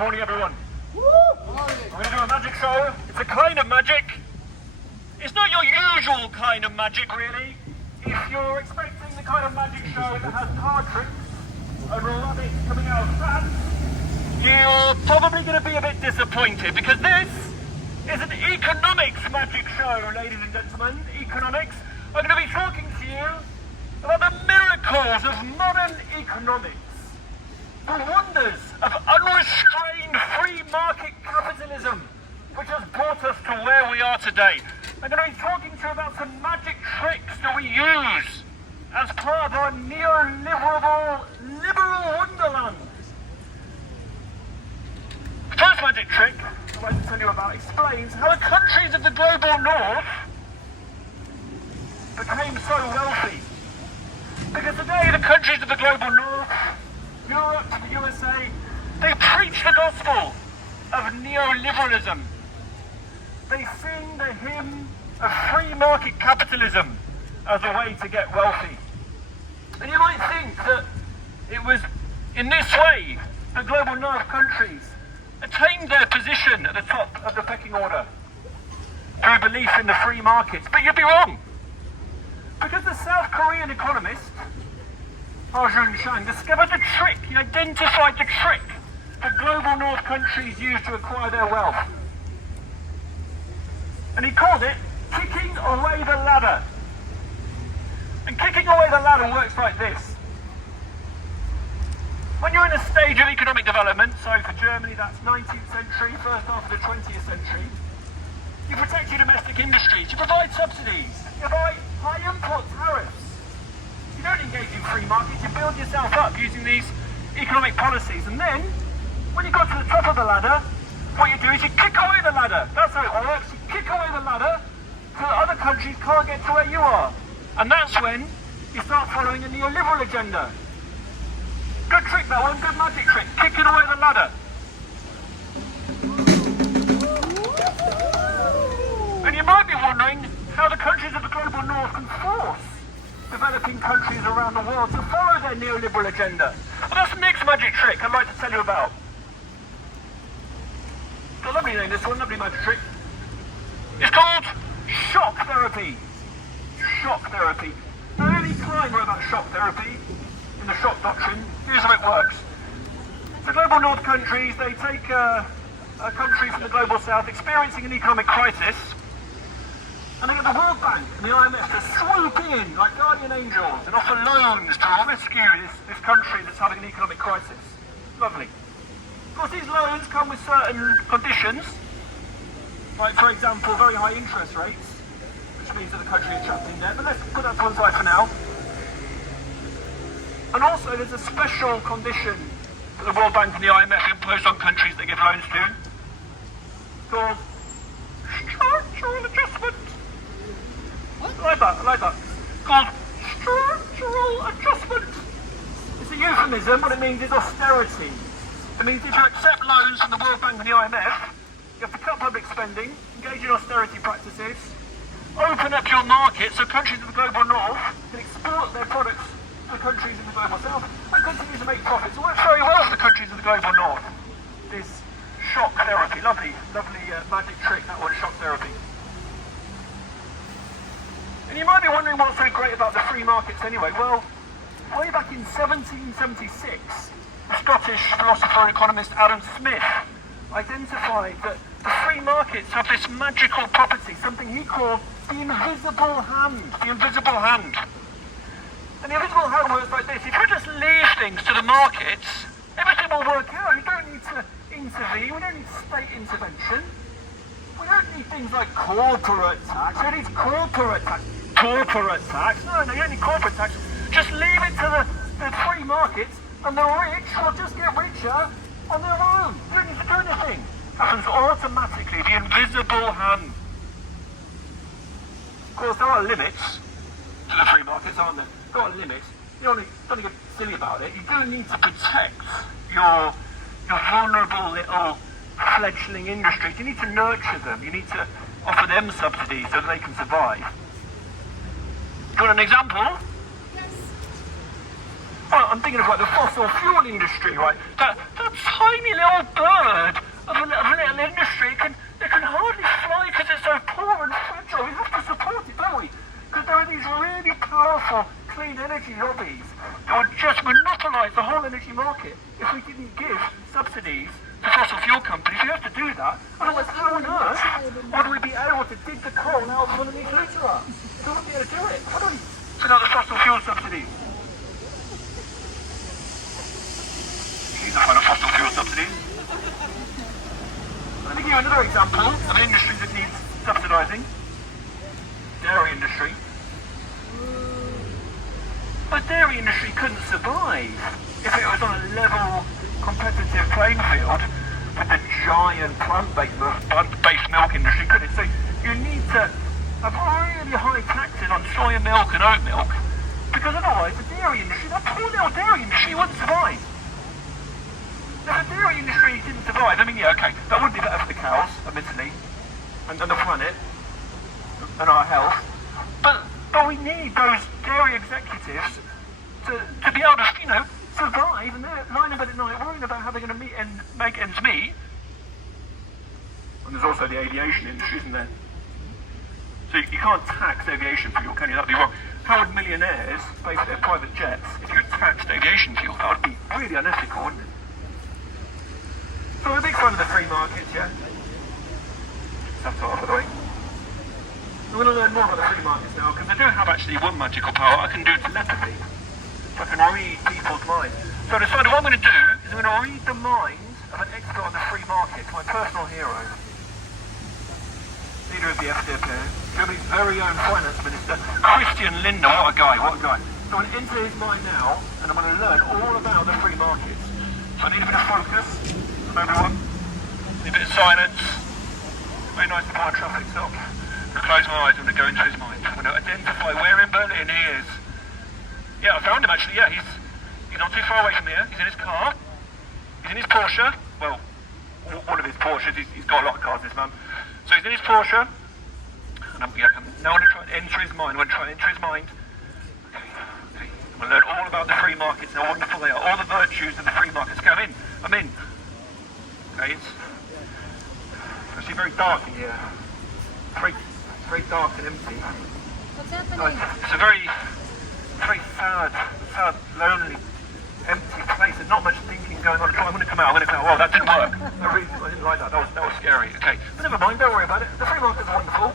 morning, everyone. I'm going to do a magic show. It's a kind of magic. It's not your usual kind of magic, really. If you're expecting the kind of magic show that has card tricks and rabbits coming out of fans, you're probably going to be a bit disappointed, because this is an economics magic show, ladies and gentlemen. Economics. I'm going to be talking to you about the miracles of modern economics. The wonders of unrestrained free market capitalism, which has brought us to where we are today. I'm going to be talking to you about some magic tricks that we use as part of our neoliberal liberal wonderland. The first magic trick I'd like to tell you about explains how the countries of the global north became so wealthy. Because today the countries of the global north, Europe, the USA, they preach the gospel of neoliberalism. They sing the hymn of free market capitalism as a way to get wealthy. And you might think that it was in this way the global north countries attained their position at the top of the pecking order through belief in the free markets. But you'd be wrong. Because the South Korean economist Shang discovered the trick. He identified the trick that global north countries use to acquire their wealth. And he called it kicking away the ladder. And kicking away the ladder works like this. When you're in a stage of economic development, so for Germany that's 19th century, first half of the 20th century, you protect your domestic industries, you provide subsidies, you provide high import tariffs. You don't engage in free markets, you build yourself up using these economic policies. And then, when you got to the top of the ladder, what you do is you kick away the ladder. That's how it works. You kick away the ladder so that other countries can't get to where you are. And that's when you start following a neoliberal agenda. Good trick, that one. Good magic trick. Kicking away the ladder. And you might be wondering how the countries of the global north can force developing countries around the world to follow their neoliberal agenda. Well, that's the next magic trick I'd like to tell you about. It's a lovely name, this one, lovely magic trick. It's called shock therapy. Shock therapy. Now, only Klein wrote about shock therapy in the shock doctrine. Here's how it works. The global north countries, they take a country from the global south experiencing an economic crisis, and they get the World Bank and the IMF to swoop in like guardian angels and offer loans to rescue this country that's having an economic crisis. Lovely. Of course, these loans come with certain conditions, like, for example, very high interest rates, which means that the country is trapped in debt, but let's put that to one side for now. And also, there's a special condition that the World Bank and the IMF impose on countries they give loans to, called structural adjustment. I like that. It's called structural adjustment. It's a euphemism. What it means is austerity. It means if you accept loans from the World Bank and the IMF, you have to cut public spending, engage in austerity practices, open up your market so countries of the global north can export their products to the countries in the global south and continue to make profits. It works very well for the countries of the global north. This shock therapy. Lovely magic trick, that one, shock therapy. And you might be wondering what's so great about the free markets anyway. Well, way back in 1776, the Scottish philosopher and economist Adam Smith identified that the free markets have this magical property, something he called the invisible hand. The invisible hand. And the invisible hand works like this. If you just leave things to the markets, everything will work out. You don't need to intervene. We don't need state intervention. We don't need things like corporate tax. We don't need corporate tax. Corporate tax? No, you don't need corporate tax. Just leave it to the free markets, and the rich will just get richer on their own. You don't need to do anything. It happens automatically. The invisible hand. Of course, there are limits to the free markets, aren't there? There are limits. You don't get silly about it. You do need to protect your vulnerable little fledgling industries. You need to nurture them. You need to offer them subsidies so that they can survive. Do you want an example? Yes. Oh, I'm thinking of like the fossil fuel industry, right? The a tiny little bird of a little industry. It can hardly fly because it's so poor and fragile. We have to support it, don't we? Because there are these really powerful clean energy lobbies that would just monopolise the whole energy market if we didn't give subsidies to fossil fuel companies. We have to do that. Otherwise, how on earth would we be able to dig the coal out of underneath Luxusautohaus? We wouldn't be able to do it. How do we fill out the fossil fuel subsidies? These are kind of fossil fuel subsidies. Let me give you another example of an industry that needs subsidising. Dairy industry. The dairy industry couldn't survive if it was on a level, competitive playing field with the giant plant-based milk industry, could it? So you need to have really high taxes on soya milk and oat milk, because otherwise the dairy industry, that poor little dairy industry, wouldn't survive. If the dairy industry didn't survive, I mean, yeah, okay, that would be better for the cows, admittedly, and the planet, and our health, but we need those dairy executives to be able to, survive, and they're lying in bed at night worrying about how they're going to make ends meet. And there's also the aviation industry, isn't there? So you can't tax aviation fuel, can you? That'd be wrong. How would millionaires pay for their private jets if you taxed aviation fuel? That would be really unethical, wouldn't it? So we're a big fan of the free markets, yeah? That's all, by the way. I'm going to learn more about the free markets now, because I do have actually one magical power. I can do telepathy. So I can read people's minds. So I decided what I'm going to do is I'm going to read the mind of an expert on the free market, my personal hero. Leader of the FDP, Germany's very own finance minister, Christian Lindner. What a guy, what a guy. So I'm going to enter his mind now, and I'm going to learn all about the free markets. So I need a bit of focus from everyone. Need a bit of silence. Very nice to find traffic stop. Close my eyes, I'm going to go into his mind. I'm going to identify where in Berlin he is. Yeah, I found him actually, yeah, he's not too far away from here. He's in his car. He's in his Porsche. Well, one of his Porsches, he's got a lot of cars, this man. So he's in his Porsche. And now I'm going to try and enter his mind. I'm going to try and enter his mind. Okay. I'm going to learn all about the free markets, how wonderful they are, all the virtues of the free markets. Okay, I'm in. Okay, it's actually very dark in here. Very dark and empty. What's happening? It's a very sad, lonely, empty place. There's not much thinking going on. I'm going to come out. Well, that didn't work. I didn't like that. That was scary. Okay, but never mind. Don't worry about it. The free market's wonderful.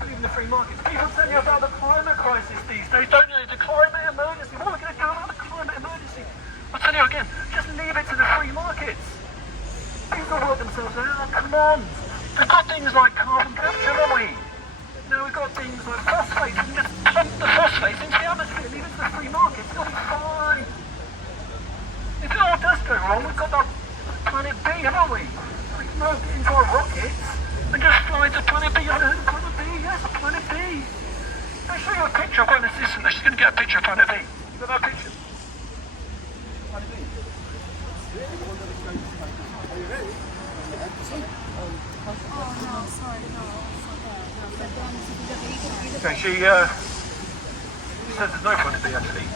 Believe in the free market. People tell you about the climate crisis these days, don't you? The climate emergency. What are we going to do about the climate emergency? I'll tell you again. Just leave it to the free markets. People work themselves out. Come on. We've got things like carbon capture, haven't we? Now we've got things like phosphates. We can just pump the phosphates into the atmosphere, leave it to the free market. It'll be fine. If it all does go wrong, we've got that planet B, haven't we? We can move into our rockets and just fly to planet B. I know, planet B, yes, planet B. I'll show you a picture. I've got an assistant there. She's going to get a picture of planet B. Look at that picture. Planet B. Are you ready? Oh no, sorry, no. Okay, she says there's no planet B actually.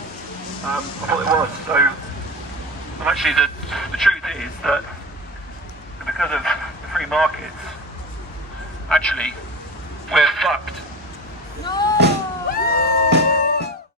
I thought it was. So, and actually the truth is that because of the free markets, actually, we're fucked. No!